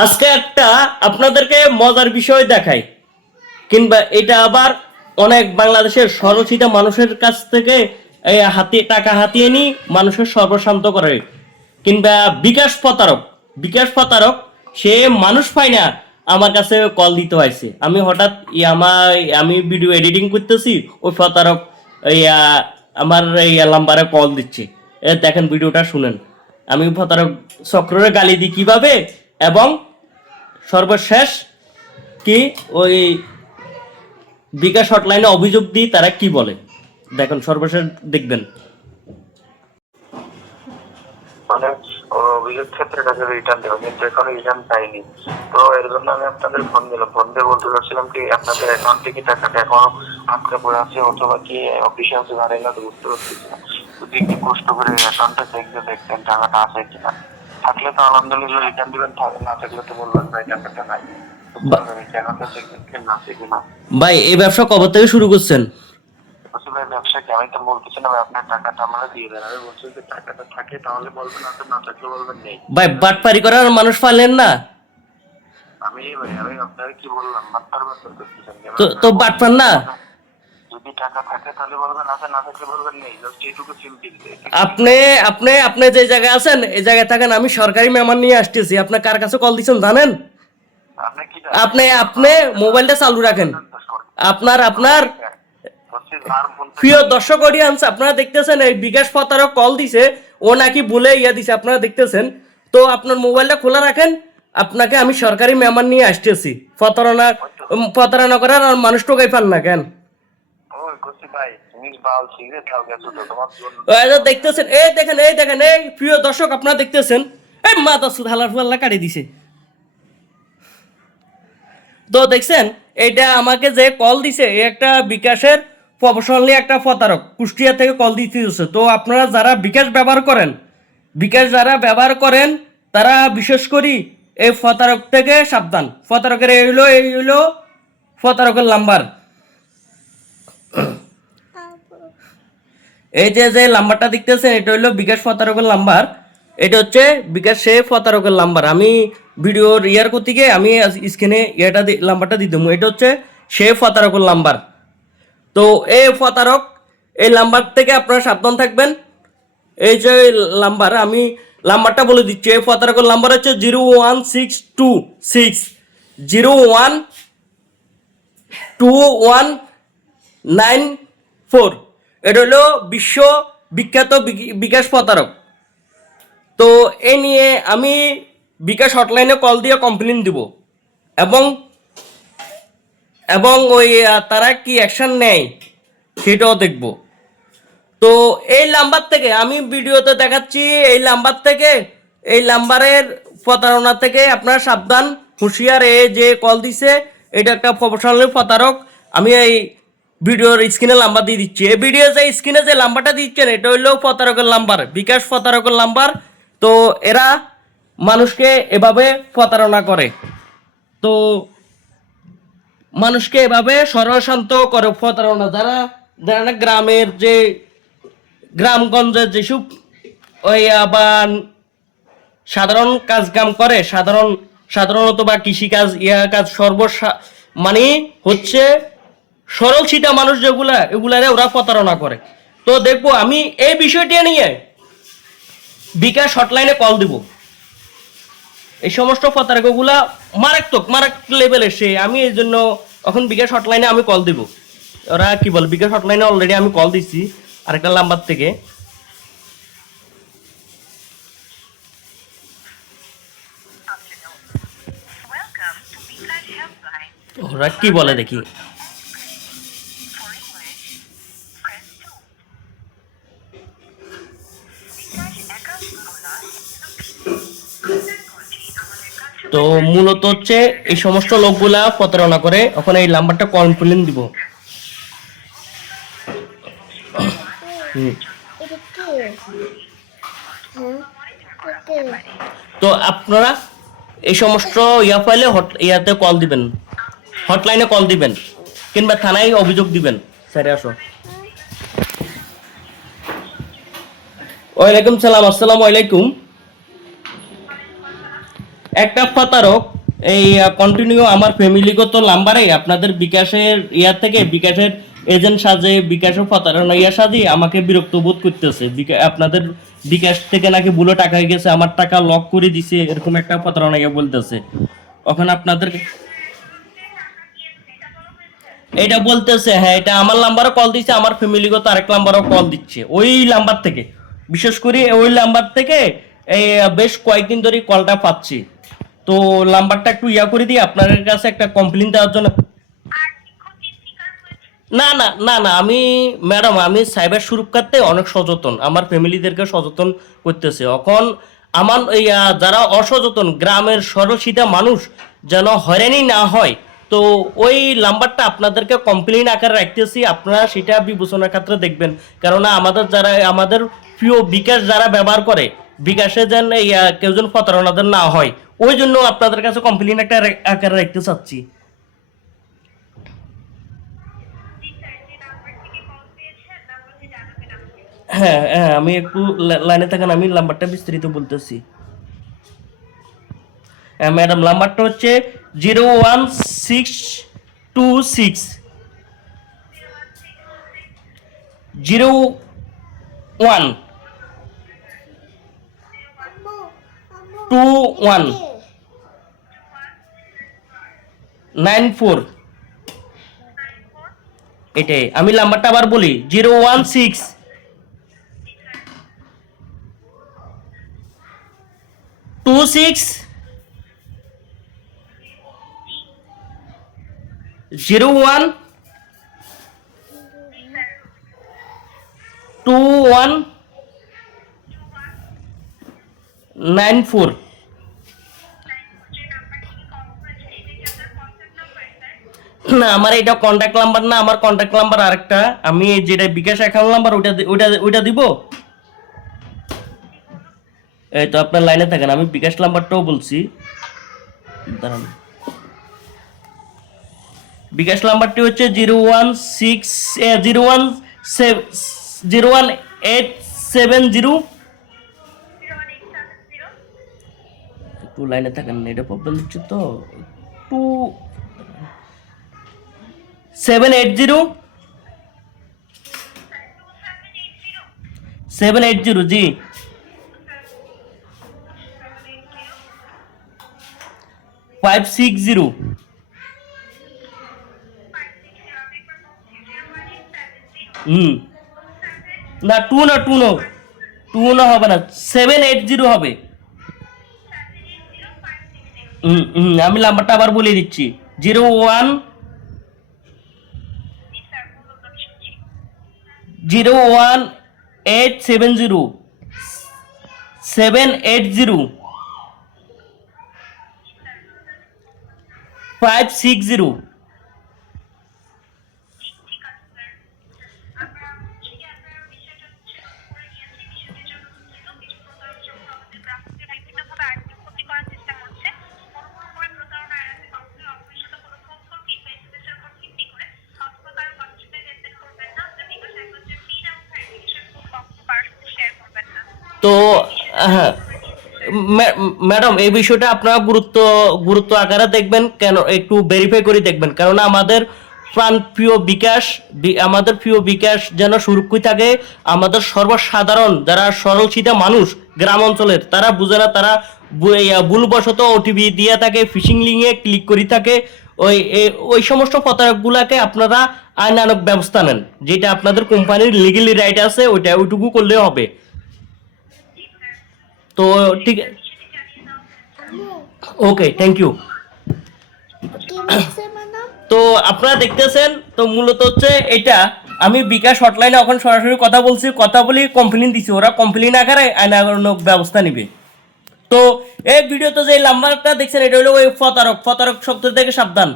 আজকে একটা আপনাদেরকে মজার বিষয় দেখাই, কিংবা এটা আবার অনেক বাংলাদেশের সরচিত মানুষের কাছ থেকে এই টাকা হাতিয়ে নি মানুষের সর্বশান্ত করে, কিংবা বিকাশ প্রতারক সে মানুষ পায় না, আমার কাছে কল দিতে হয়েছে। আমি হঠাৎ আমি ভিডিও এডিটিং করতেছি, ওই প্রতারক ইয়া আমার এই নাম্বারে কল দিচ্ছে। দেখেন ভিডিওটা শুনেন, আমি প্রতারক চক্রের গালি দিই কিভাবে, এবং সর্বশেষ কি ওই বিকাশ হটলাইনে অভিযোগ দিই তারা কি বলে। দেখুন, সর্বশেষ দেখবেন। মানে অভিযোগ ক্ষেত্রে টাকা রিটার্ন দেবো, কিন্তু এখনো রিটার্ন পাইনি। তো এর জন্য আমি আপনাদের ফোন দিলাম। ফোন দিয়ে বলতে চাচ্ছিলাম কি আপনাদের অ্যাকাউন্টে কি টাকাটা এখনো আটকে পড়ে আছে, অথবা কি অফিসে আছে জানেন না, তো বুঝতে পারছি না। যদি একটু কষ্ট করে অ্যাকাউন্টটা দেখতে দেখতেন টাকাটা আছে কিনা। থাকলে তো আলহামদুলিল্লাহ রিটার্ন দিবেন, না থাকলে তো বলবেন ভাই টাকাটা নাই। অ্যাকাউন্টটা দেখবেন না আছে কিনা। ভাই, এই ব্যবসা কবে থেকে শুরু করছেন? ভাই ব্যবসাকে আমি তো বলতেছি না ভাই আপনার টাকাটা আমরা দিয়ে দেন, আমি বলছি যে টাকাটা থাকে তাহলে বলবেন, আছে না থাকলে বলবেন নেই। ভাই, বাটপারি করার মানুষ পালেন না। আমি আপনাকে কি বললাম, বাটপার বাটপার করতেছেন কেন? তো বাটপার না। যদি টাকা থাকে তাহলে বলবেন, আছে না থাকলে বলবেন নেই, জাস্ট এইটুকু সিম্পল। আপনি আপনি আপনি যে জায়গায় আছেন এই জায়গায় থাকেন, আমি সরকারি মেহমান নিয়ে আসতেছি। আপনি কার কাছে কল দিচ্ছেন জানেন? আপনি কি আপনি মোবাইলটা চালু রাখেন। আপনার প্রিয় দর্শক অডিয়েন্স, আপনারা দেখতেছেন এই বিকাশ প্রতারক কল দিছে, ও নাকি বলে দিছে, আপনারা দেখতেছেন। তো আপনার মোবাইলটা খোলা রাখেন, আপনাকে আমি সরকারি মেহমান নিয়ে আসতেছি। প্রতারণা করার আর মানুষ টোকাই পান না কেন? দেখতেছেন, দেখেন এই প্রিয় দর্শক, আপনারা দেখতেছেন এই মাথা সুদ হালার ফাল্লা কাটি দিছে। তো দেখছেন, এটা আমাকে যে কল দিছে একটা বিকাশের প্রফেশনালি একটা প্রতারক কুষ্টিয়া থেকে কল দিতেছে। তো আপনারা যারা যারা ব্যবহার করেন তারা বিশেষ করে এই প্রতারক থেকে সাবধান। প্রতারকের এই হইলো প্রতারকের নাম্বার। এই যে নাম্বারটা দেখতেছেন, এটা হইলো বিকাশ প্রতারকের নাম্বার। এটা হচ্ছে বিকাশ সে প্রতারকের নাম্বার। আমি ভিডিওর করতে গিয়ে আমি স্ক্রিনে নাম্বারটা দিয়ে দেবো। এটা হচ্ছে সে প্রতারকের নাম্বার। তো এই প্রতারক এই নাম্বার থেকে আপনারা সাবধান থাকবেন। এই যে নাম্বার, আমি নাম্বারটা বলে দিচ্ছি। এই প্রতারকের নাম্বার হচ্ছে 01626012194। এটা হলো বিশ্ব বিখ্যাত বিকাশ প্রতারক। তো এই নিয়ে আমি বিকাশ হটলাইনে কল দিয়ে কমপ্লেন দিব, এবং এবং ওই তারা কি অ্যাকশন নেয় সেটাও দেখব। তো এই নাম্বার থেকে আমি ভিডিওতে দেখাচ্ছি, এই নাম্বারের প্রতারণা থেকে আপনারা সাবধান, হুঁশিয়ার। যে কল দিছে এটা একটা প্রফেশনাল প্রতারক। আমি এই ভিডিওর স্ক্রিনে নাম্বার দিয়ে দিচ্ছি। এই ভিডিও যে স্ক্রিনে যে নাম্বারটা দিচ্ছেন এটা হইলো প্রতারকের নাম্বার, বিকাশ প্রতারকের নাম্বার। তো এরা মানুষকে এভাবে প্রতারণা করে। তো মানুষকে এভাবে সর্বশান্ত করে প্রতারণা। যারা গ্রামের যে গ্রামগঞ্জের যেসব ওই আবার সাধারণ কাম করে, সাধারণত বা কৃষিকাজ কাজ মানে হচ্ছে সরল সিধা মানুষ এগুলারে ওরা প্রতারণা করে। তো দেখবো আমি এই বিষয়টি নিয়ে বিকাশ হটলাইনে কল দিব। এই সমস্ত প্রতারকগুলা মারাত্মক লেভেলের। আমি এই জন্য এখন বিকাশ হটলাইনে আমি কল দিব। ওরা কি বল, বিকাশ হটলাইনে অলরেডি আমি কল দিচ্ছি আরেকটা নাম্বার থেকে। ওরা কি বলে দেখি। তো মূলত হচ্ছে এই সমস্ত লোকগুলা প্রতারণা করে। ওখানে এই নাম্বারটা কমপ্লেন দিব। তো আপনারা এই সমস্ত পাইলে ইয়াতে কল দিবেন, হটলাইনে কল দিবেন, কিংবা থানায় অভিযোগ দিবেন। স্যার আসো। ওয়ালাইকুম সালাম, আসসালামু আলাইকুম। একটা প্রতারক এই কন্টিনিউ আমার ফ্যামিলিগত নাম্বারে আপনাদের বিকাশের থেকে বিকাশের এজেন্ট সাজে বিকাশের প্রতারণা সাজে আমাকে বিরক্ত বোধ করতেছে। আপনাদের বিকাশ থেকে নাকি ভুলে টাকা হয়ে গেছে, আমার টাকা লক করে দিছে, এরকম একটা প্রতারণা বলতেছে। ওখানে আপনাদের এটা বলতেছে, হ্যাঁ এটা আমার নাম্বারে কল দিচ্ছে, আমার ফ্যামিলিগত আরেক নাম্বারও কল দিচ্ছে ওই নাম্বার থেকে, বিশেষ করে ওই নাম্বার থেকে এই বেশ কয়েকদিন ধরে কলটা পাচ্ছি। তো নাম্বারটা একটু করে দিই আপনাদের কাছে একটা কমপ্লেন দেওয়ার জন্য। না না না না, আমি ম্যাডাম আমি সাইবার সুরক্ষাতে অনেক সচেতন, আমার ফ্যামিলিদেরকে সচেতন করতেছে। এখন আমার এই যারা অসচেতন গ্রামের সরসিধা মানুষ যেন হয়রানি না হয়, তো ওই নাম্বারটা আপনাদেরকে কমপ্লেন আকারে রাখতেছি, আপনারা সেটা বিবেচনার ক্ষেত্রে দেখবেন। কেননা আমাদের যারা আমাদের প্রিয় বিকাশ যারা ব্যবহার করে, বিকাশে যেন এই কেউ যেন প্রতারণাদের না হয়, ওই জন্য আপনাদের কাছে কমপ্লেন একটা আকারে রাখতে চাচ্ছি। হ্যাঁ হ্যাঁ, আমি একটু লাইনে থাকেন, আমি নাম্বারটা বিস্তারিত বলতেছি। হ্যাঁ ম্যাডাম, নাম্বারটা হচ্ছে 01626 012194। এটাই, আমি নাম্বারটা আবার বলি 01626012194। না আমার এটা কন্ট্যাক্ট নাম্বার না, আমার কন্ট্যাক্ট নাম্বার আরেকটা, আমি যেটা বিকাশ অ্যাকাউন্ট নাম্বার ওইটা ওইটা ওইটা দিব। এই তো আপনার লাইনে থাকেন, আমি বিকাশ নাম্বারটাও বলছি, দাঁড়ান। বিকাশ নাম্বারটি হচ্ছে 01870। একটু লাইনে থাকেন, এটা প্রবলেম দিচ্ছে তো। 780 জি 560। না টু না হবে না, 780 হবে। আমি নাম্বারটা আবার বলে দিচ্ছি, 01870 তো হ্যাঁ ম্যাডাম, এই বিষয়টা আপনারা গুরুত্ব আকারে দেখবেন, কেন একটু ভেরিফাই করে দেখবেন, কেননা আমাদের আমাদের প্রিয় বিকাশ যেন সুরক্ষিত থাকে। আমাদের সর্বসাধারণ যারা সরল সিধা মানুষ গ্রাম অঞ্চলের, তারা বুঝে না, তারা ভুলবশত ওটিপি দিয়ে থাকে, ফিশিং লিঙ্কে ক্লিক করে থাকে। ওই সমস্ত প্রতারকগুলাকে আপনারা আইনানুগ ব্যবস্থা নেন, যেটা আপনাদের কোম্পানির লিগ্যালি রাইট আছে, ওইটুকু করলে হবে। তো ঠিক, ওকে, থ্যাংক ইউ। তো আপনারা দেখতেছেন, তো মূলত হচ্ছে এটা আমি বিকাশ হটলাইনে এখন সরাসরি কথা বলি কমপ্লেন দিছি, ওরা কমপ্লেন আকারে আইনানুগ ব্যবস্থা নিবে। তো এই ভিডিওতে যে নাম্বারটা দেখছেন, এটা হলো ওই প্রতারক শব্দ থেকে সাবধান।